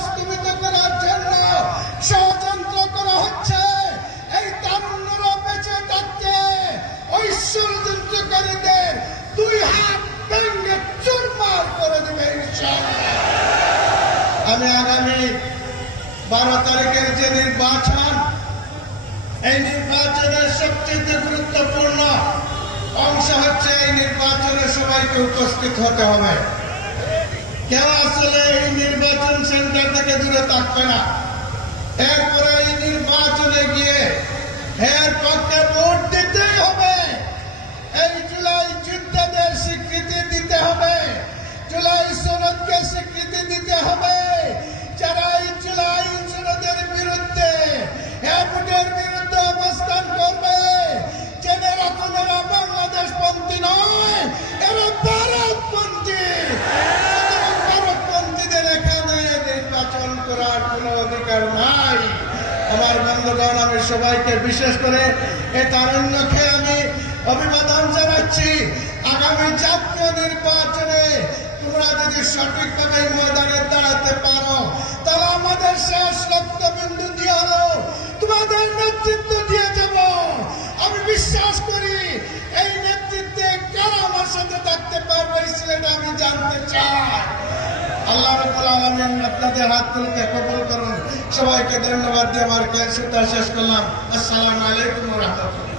বাস্তবিত করার জন্য ষড়যন্ত্র করা হচ্ছে। এই তারুণ্যরা বেঁচে থাকতে ওই ষড়যন্ত্রকারীদের দুই হাত ভেঙে চুরমার করে দেবে আমি আগামী বারো তারিখের যে নির্বাচন, এই নির্বাচনের সবচেয়ে গুরুত্বপূর্ণ অংশ হচ্ছে এই নির্বাচনে সবাইকে উপস্থিত হতে হবে। কেউ আসলে এই নির্বাচন থেকে থাকবে না। এরপরে এই নির্বাচনে গিয়ে এর পক্ষে ভোট দিতেই হবে। এই জুলাই যুদ্ধদের স্বীকৃতি দিতে হবে। জুলাই সনদকে স্বীকৃতি দিতে হবে। অধিকার নাই। আমার বন্ধুগণ, আমি সবাইকে বিশেষ করে এ তারুণ্যকে আমি অভিবাদন জানাচ্ছি। আগামী জাতীয় নির্বাচনে তোমরা যদি সঠিকভাবে ময়দানে দাঁড়াতে পারো, তাহলে আমাদের শেষ রক্তবিন্দু দিয়ে হলো তোমাদের নেতৃত্ব দিয়ে যাব। আমি বিশ্বাস করি, এই নেতৃত্বে কারা আমার সাথে থাকতে পারবে ছেলেটা আমি জানতে চাই। আল্লাহ রব্বুল আলামিন আপনাদের হাত তুলতে কবুল করুন সবাইকে ধন্যবাদ দিয়ে আমার ক্লাসটা শেষ করলাম আসসালামু আলাইকুম ওয়া রাহমাতুল্লাহ